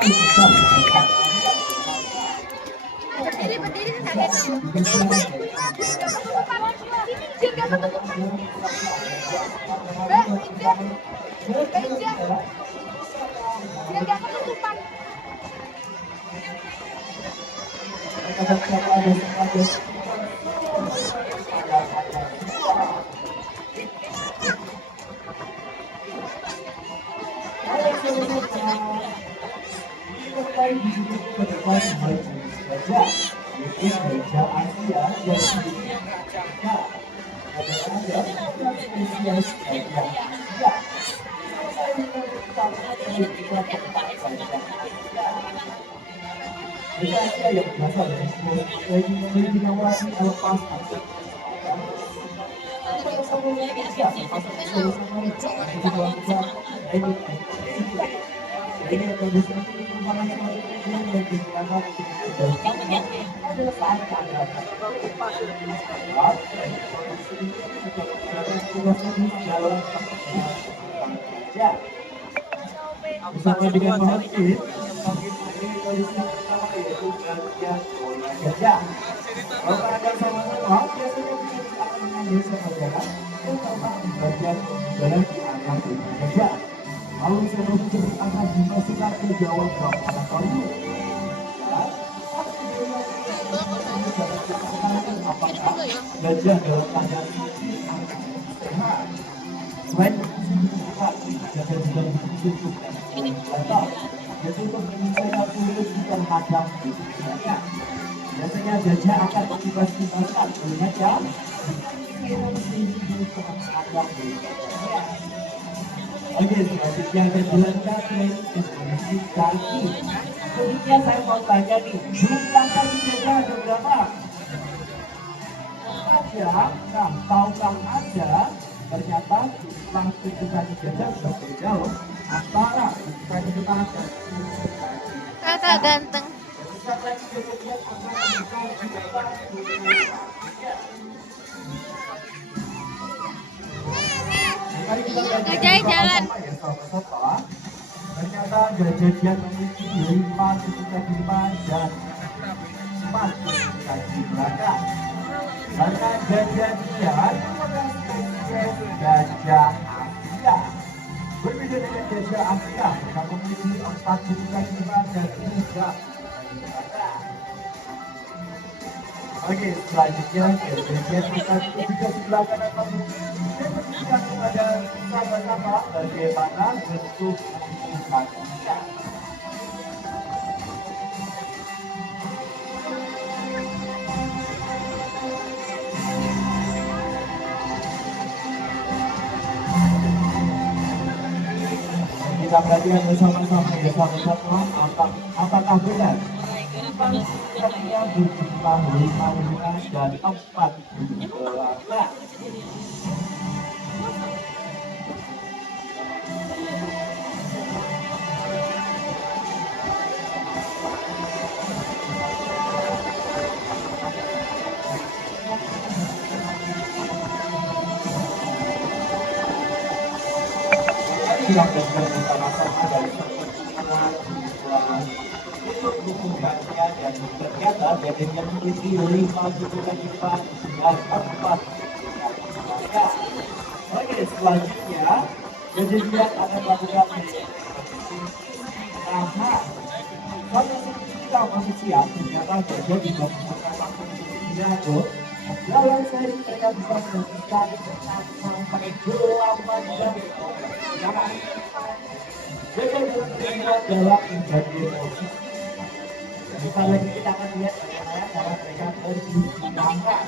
Berdiri, berdiri kan biar gak ketutupan. Bersama dengan Mahasiswa kondisi pertama yaitu bagian gajah. Kalau ada sama-sama, biasanya kita akan mengambil saudara terutama di bagian badan di atas gajah. Lalu saya akan dimasukkan ke Jawa Barat Kali. Gajah dalam keadaan sehat. Selain gajah juga ditutup jadi untuk menyelesaikan sulit terhadap hidupnya. Biasanya gajah akan dibebas-bebaskan, ingat ya. Oke, selanjutnya akan dilanjutkan dengan kaki. Selanjutnya saya mau tanya nih, jumlah kaki gajah ada berapa? Ada, nah tahukah Anda ternyata jumlah kaki gajah berbeda loh antara kaki kita dan Kakak ganteng. Gajah jalan. Ternyata gajah dia memiliki 5 kaki depan dan 4 kaki belakang. Karena gajah dia adalah spesies gajah Asia. Berbeda dengan gajah Afrika yang memiliki 4 kaki depan dan 3 kaki belakang. Oke, selanjutnya gajah kita juga sebelah kanan kami. Saya berikan kepada sama-sama bagaimana bentuk kakinya. Kita perhatikan bersama-sama ya sahabat-sahabat, apakah benar kakinya berjumlah 5 dan 4 belakang. Silakan bersama-sama dari pertemuan untuk bukukannya dan ternyata gadisnya memiliki 5 kaki depan dan 4 kaki belakang. Oke, selanjutnya gajah lihat ada melakukan nah, pada ketika masih siap ternyata gajah juga menggunakan waktu untuk dalam sehari mereka bisa melakukan sampai 8 jam. Gajah bergerak dalam menjadi posisi. Kita lagi kita akan lihat bagaimana cara mereka berbicara.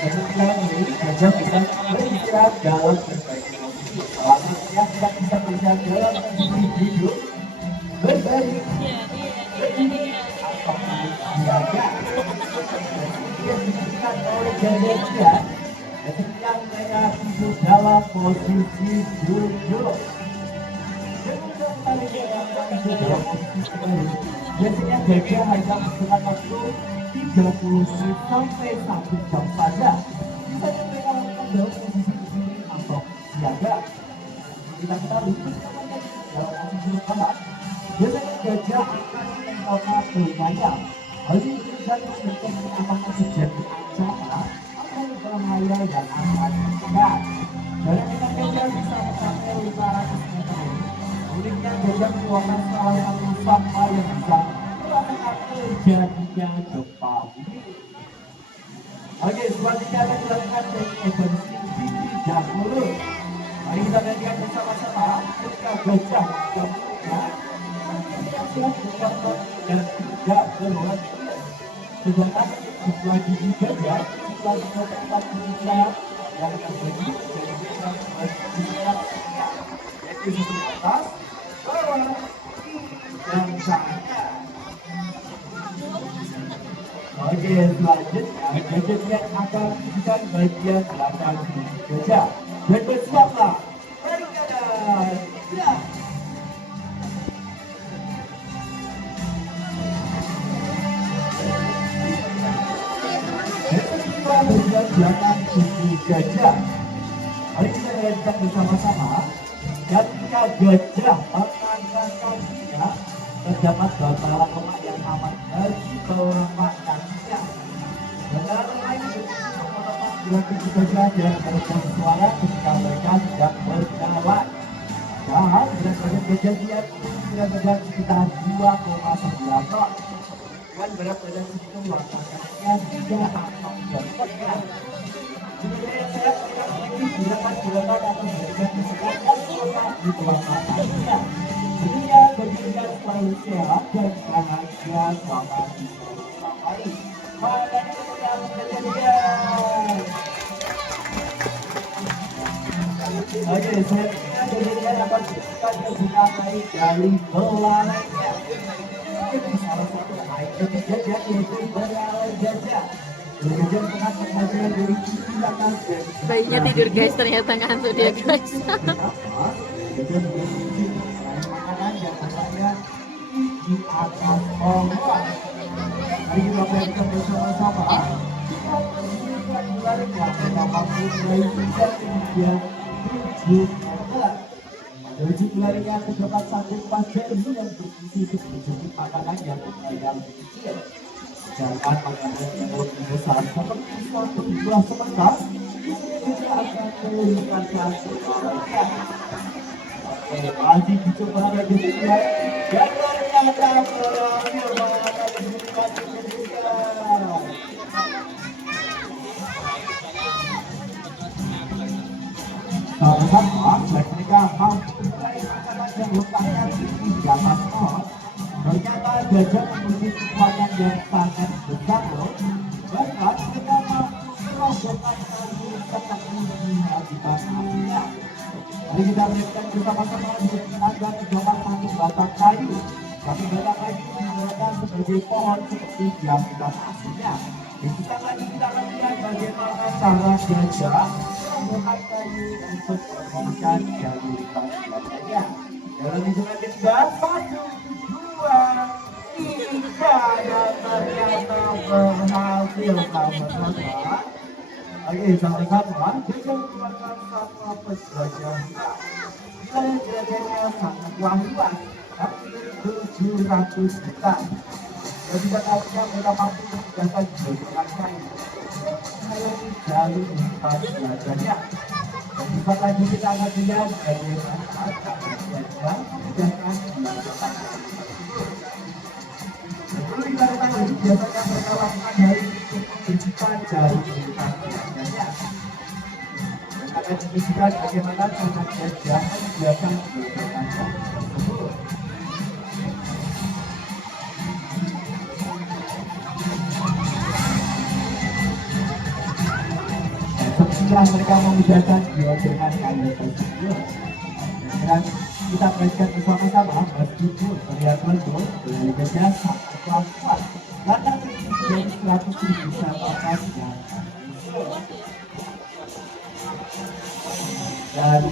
Kemudian ini gajah bisa beristirahat dalam berbagai posisi. Salah satunya kita bisa beristirahat dalam posisi duduk, berbaring, berdiri, atau berjaga. Kemudian diberikan oleh gajah ketika mereka duduk dalam posisi duduk. Kemudian tadi dalam posisi duduk, biasanya gajah hanya menggunakan waktu 30 menit sampai 1 jam saja. Misalnya mereka lakukan dalam posisi berdiri atau siaga. Kita ketahui dalam posisi bergerak, biasanya gajah akan menempelkan telinganya. Hal ini terjadi untuk mengamankan terjadi ancaman atau bahaya yang akan mendekat. Jarak dengan gajah bisa mencapai 500 meter. Uniknya gajah merupakan salah satu satwa yang bisa melakukan terjadinya gempa bumi. Oke, selanjutnya akan dilakukan teknik evolusi gigi dahulu. Mari kita lihat bersama-sama ketika gajah menggabungkan dan tidak berhenti. Sedangkan setelah gigi gajah, setelah 24 bulan yang terjadi yaitu satu atas, bawah, dan saatnya. Oke, selanjutnya gajah akan menunjukkan bagian belakang gajah. Dan bersiaplah, mari kanan, ya. Kita bagian belakang tubuh gajah. Mari kita lihatkan bersama-sama. Ketika gajah mengangkat kakinya, terdapat bantalan lemak yang aman bagi telapak kakinya. Bantalan lemak itu melepas gerak tubuh gajah dan meredam suara ketika mereka sedang berjalan. Dan berat badan gajah dia berat badan sekitar 2,9 ton. Dan berat badan segitu melakukannya 3 atau 4 ton. Jika saya tidak memiliki gerakan atau gerakan kesehatan di telapak kakinya. Tentunya baginya selalu sehat dan bahagia selama di seluruh hari. Pada yang kejadian. Oke, selanjutnya kejadian akan kita mulai dari belalainya. Ini salah satu item gajah yaitu belalai gajah. Gajah tengah pengajaran dari belakang. Bayinya tidur guys, ternyata ngantuk dia guys. Makanan yang letaknya di atas pohon. Mari kita perhatikan bersama-sama. Ular yang bernama Putri Hijau hingga 7 meter. Menuju ular yang terdapat satu pasir yang berisi seperti makanan yang lebih kecil. Jangan makanan yang lebih besar seperti suatu buah semangka. Kita akan melihatkan semuanya. Masih dicoba lagi juga. Dan ternyata sama-sama mereka mampu meraih makanan yang letaknya tinggi di atas pohon. Ternyata gajah memiliki kekuatan yang sangat besar loh. Bahkan mereka mampu merobohkan kayu seperti melihat di tanahnya. Mari kita melihatkan bersama-sama ada terdapat satu batang kayu. Tapi batang kayu digunakan sebagai pohon seperti yang kita aslinya. Kita lagi kita akan lihat bagaimana cara gajah menggunakan kayu untuk memberikan jalur tanggapannya. Dalam hitungan ketiga, 1, 2, 3, dan ternyata berhasil sama-sama. Oke, sama-sama. Gajah merupakan satwa penjelajah. Wilayah jelajahnya sangat luas, hampir 700 hektar. Dan tidak tahunya mereka mampu memindahkan berbagai kayu. Mengayomi jalur lintas jelajahnya. Dan bisa lagi kita akan lihat bagaimana gajah memindahkan dilakukan tersebut. Sebelum kita ketahui, biasanya mereka lakukan hal ini untuk membersihkan jalur lintas jelajahnya. Dan akan ditunjukkan bagaimana cara gajah memindahkan berbagai tersebut. Setelah mereka memindahkan dia dengan kayu tersebut, dan kita perhatikan bersama-sama meskipun terlihat lentur, dari gajah sangat kuat. Karena dari 100.000 sahabatnya. Dan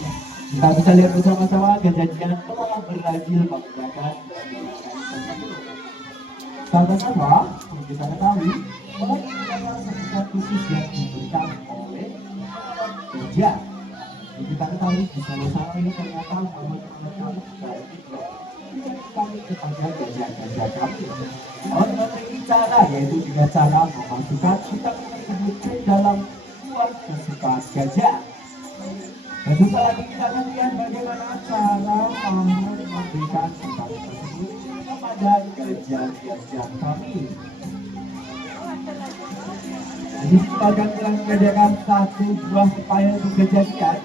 kita bisa lihat bersama-sama gajahnya telah berhasil menggunakan kayu tersebut. Sama-sama kita ketahui Melalui sertifikat khusus yang diberikan oleh gajah. Kita ketahui di sana ini ternyata nama-nama kami baik kami kepada gajah-gajah kami. Memiliki cara yaitu dengan cara memasukkan kita ke dalam buah kesukaan gajah. Dan setelah kita akan lihat bagaimana cara memberikan tempat tersebut kepada gajah-gajah kami. Jadi kita akan menyediakan satu buah pepaya untuk kejadian.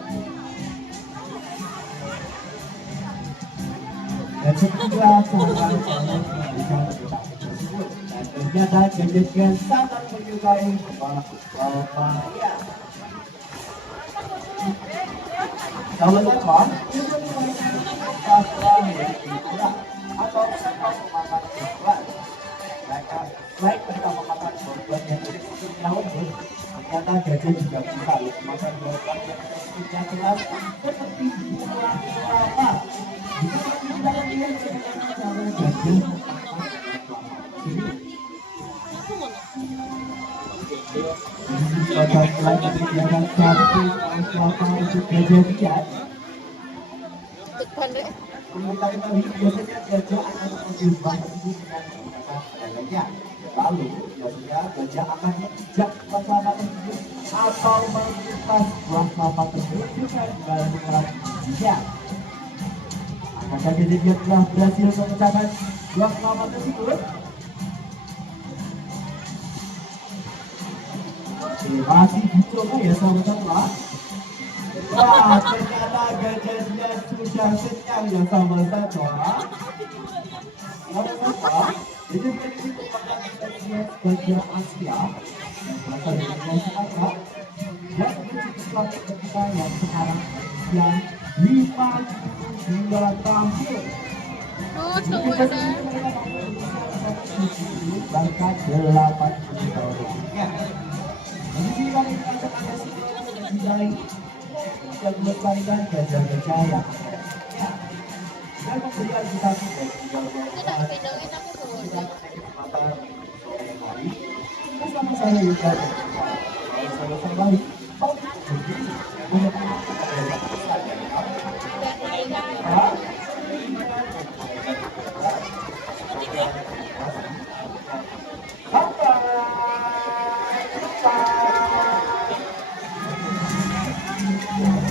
Dan setelah cara memberikan tempat tersebut, dan ternyata kejadian sangat menyukai pepaya. Sama-sama, itu merupakan yang atau sama memakan korban. Mereka selain mereka memakan korban yang jauh, ternyata gajah juga bisa memakan korban yang tidak keras seperti buah kelapa. Jika kita lihat cara gajah pada kegiatan satu kelapa untuk kejadian. Kita biasanya gajah akan menjebak itu dengan menggunakan gajahnya. Lalu biasanya gajah akan menginjak kelapa tersebut atau mengupas buah kelapa tersebut dengan menggunakan giginya. Apakah gajah telah berhasil memecahkan buah kelapa tersebut? Masih dicoba ya sahabat-sahabat. Wah, ternyata gajahnya sudah kenyang ya sahabat-sahabat. Sahabat-sahabat, ini merupakan spesies gajah Asia yang berasal dari Sumatera yang memiliki suatu ketika yang sekarang yang 52 tahun. Bahkan 80 tahun rupiah. Jadi kita akan menilai dan melestarikan gajah-gajah yang ada. Dan kemudian kita juga bersama saya juga sama-sama baik.